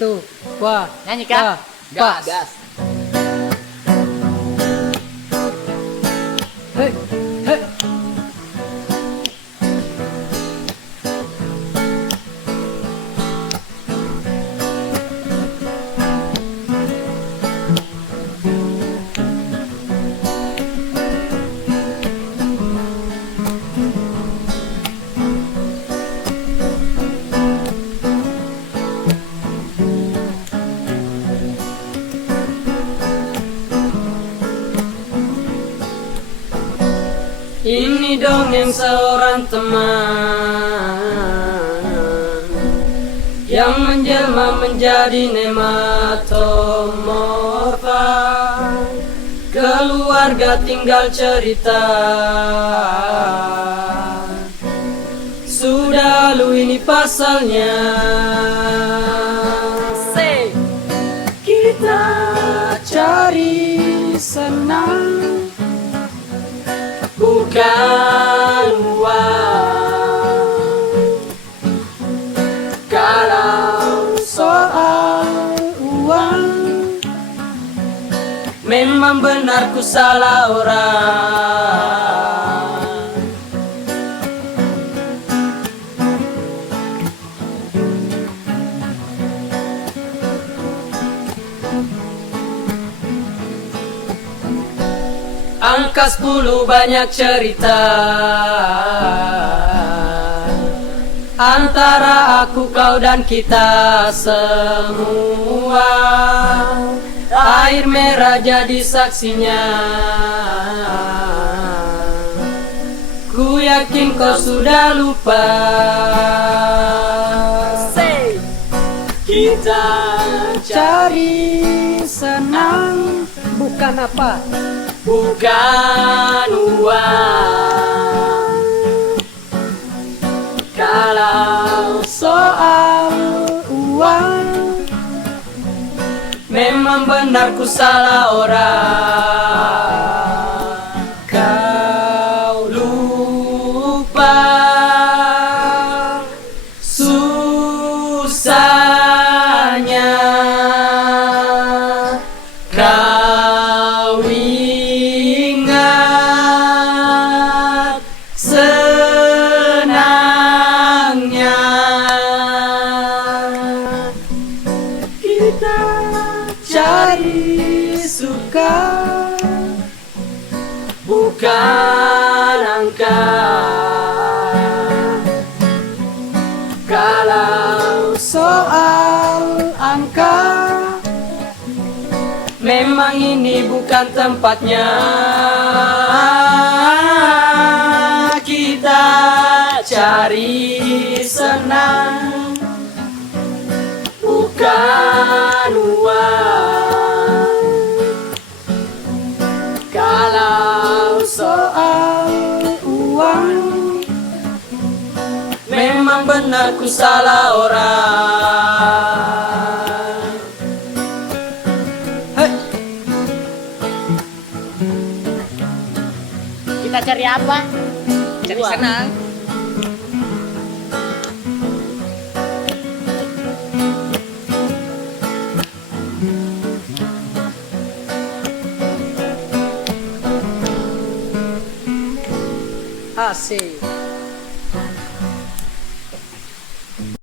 Satu, dua, Nyanyi, Kak. pas. Gas. Hei, hei. Ini dongeng seorang teman yang menjelma menjadi nematomorfa. Keluarga tinggal cerita. Sudah lalu ini pasalnya. Say. Kita cari senang, bukan uang. Kalau soal uang, memang benar ku salah orang. Angka 10 banyak cerita antara aku, kau dan kita semua. Air merah jadi saksinya. Ku yakin kau sudah lupa. Say. Kita cari senang, bukan apa? Bukan uang. Kalau soal uang, memang benar ku salah orang. Kau lupa susahnya. Kau ingat senangnya. Kita cari suka, bukan angka. Kalau soal angka, memang ini bukan tempatnya. Kita cari senang, bukan uang. Kalau soal uang, memang benar ku salah orang. Hei. Kita cari apa? Cari Uang. senang. Asik.